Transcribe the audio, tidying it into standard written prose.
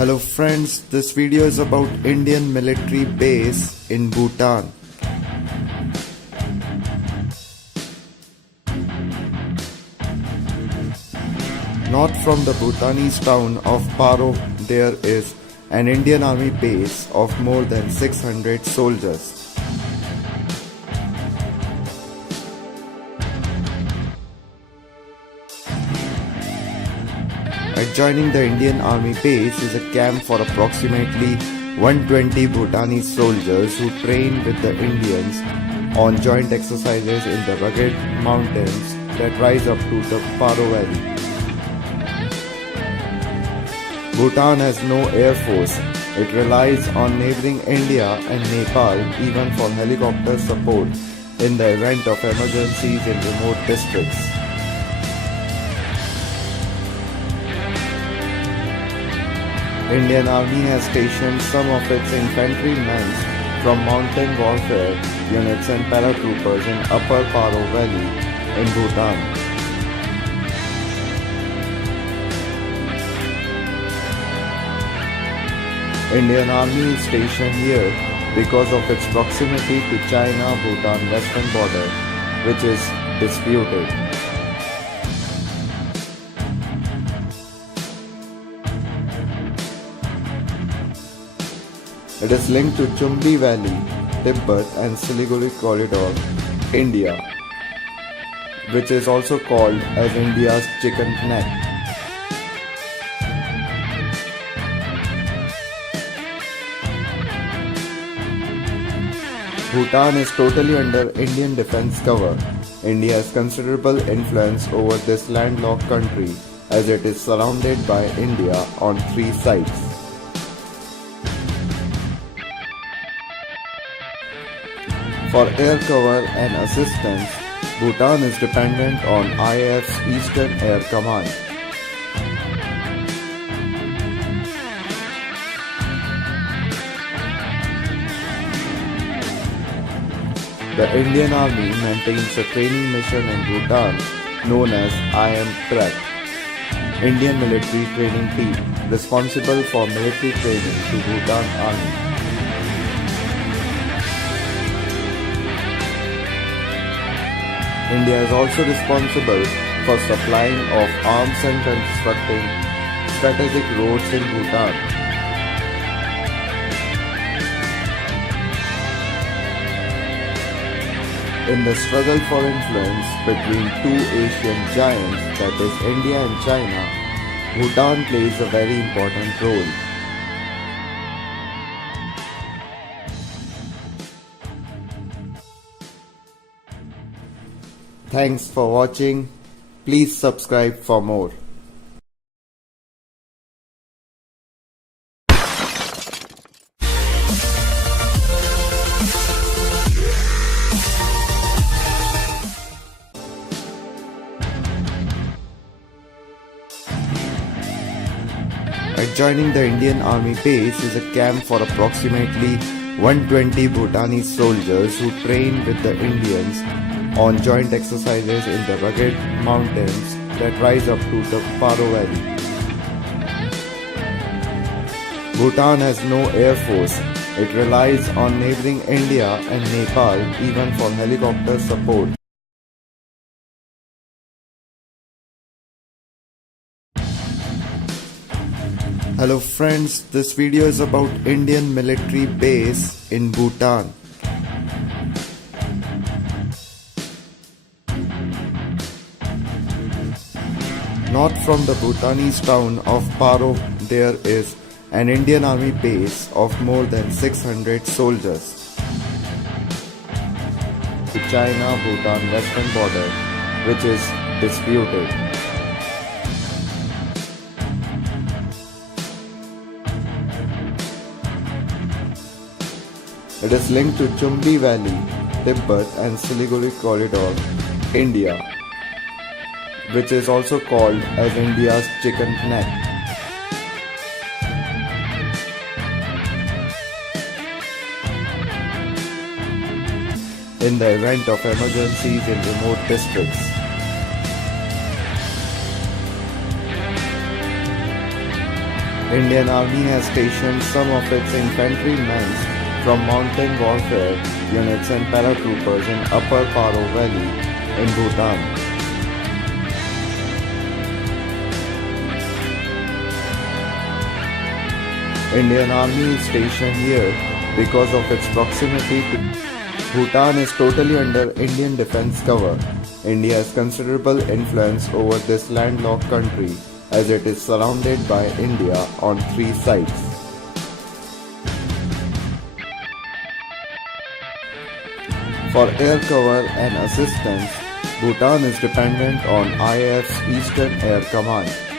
Hello friends, this video is about Indian military base in Bhutan. North from the Bhutanese town of Paro, there is an Indian army base of more than 600 soldiers. Adjoining the Indian Army base is a camp for approximately 120 Bhutanese soldiers who train with the Indians on joint exercises in the rugged mountains that rise up to the Paro Valley. Bhutan has no air force. It relies on neighboring India and Nepal even for helicopter support in the event of emergencies in remote districts. Indian Army has stationed some of its infantrymen from mountain warfare units and paratroopers in Upper Paro Valley in Bhutan. Indian Army is stationed here because of its proximity to China-Bhutan western border, which is disputed. It is linked to Chumbi Valley, Tibet and Siliguri Corridor, India, which is also called as India's chicken neck. Bhutan is totally under Indian defense cover. India has considerable influence over this landlocked country as it is surrounded by India on 3 sides. For air cover and assistance, Bhutan is dependent on IAF's Eastern Air Command. The Indian Army maintains a training mission in Bhutan known as IM-TRAC, Indian Military Training Team, responsible for military training to Bhutan Army. India is also responsible for supplying of arms and constructing strategic roads in Bhutan. In the struggle for influence between two Asian giants, that is India and China, Bhutan plays a very important role. Thanks for watching. Please subscribe for more. Adjoining the Indian Army base is a camp for approximately 120 Bhutanese soldiers who train with the Indians on joint exercises in the rugged mountains that rise up to the Paro Valley. Bhutan has no air force. It relies on neighboring India and Nepal even for helicopter support. Hello friends, this video is about Indian military base in Bhutan. North from the Bhutanese town of Paro, there is an Indian Army base of more than 600 soldiers. To China-Bhutan western border, which is disputed. It is linked to Chumbi Valley, Tibet and Siliguri Corridor, India, which is also called as India's chicken neck. In the event of emergencies in remote districts. Indian Army has stationed some of its infantrymen from mountain warfare units and paratroopers in Upper Paro Valley in Bhutan. Indian Army is stationed here because of its proximity to Bhutan is totally under Indian defense cover. India has considerable influence over this landlocked country as it is surrounded by India on 3 sides. For air cover and assistance, Bhutan is dependent on IAF's Eastern Air Command.